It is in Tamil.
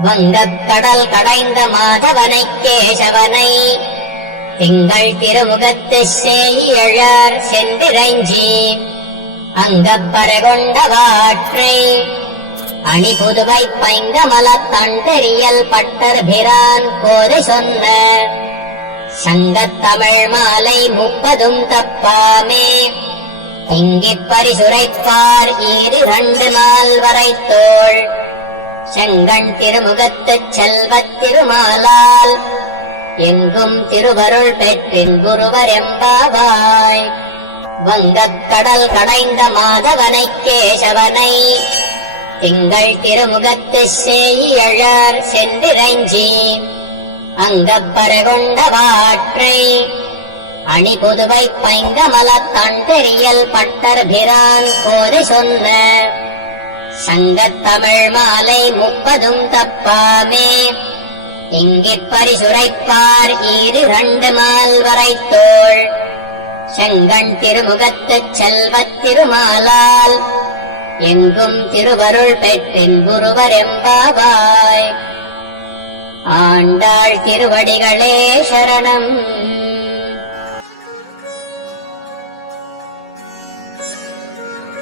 வங்கக் கடல் கடைந்த மாதவனை கேசவனை திங்கள் திருமுகத்துச் சேயிழார் சென்றிறைஞ்சி அங்கப்பரகொண்ட வாற்றை அணி புதுவை பைங்கமலத் தண்டெறியல் பட்டர்பிரான் கோதை சொன்ன சங்கத் தமிழ் மாலை 30 தப்பாமே இங்கிப் பரிசுரைப்பார் 2 நாள் வரைத்தோள் செங்கண் திருமுகத்துச் செல்வத் திருமாலால் எங்கும் திருவருள் பெற்றின் குருவர் எம்பாவாய். வங்கக் கடல் கடைந்த மாதவனை கேசவனை திங்கள் திருமுகத்துச் சேயிழார் சென்றிறைஞ்சி அங்கப்பரகொண்ட வாற்றை அணி புதுவை பைங்கமலத் தண்டெறியல் பட்டர்பிரான் கோதை சொன்ன சங்கத் தமிழ் மாலை 30 தப்பாமே இங்கிப் பரிசுரைப்பார் 2 நாள் வரைத்தோள் செங்கண் திருமுகத்துச் செல்வத் திருமாலால் எங்கும் திருவருள் பெற்றின் குருவர் எம்பாவாய். ஆண்டாள் திருவடிகளே சரணம்.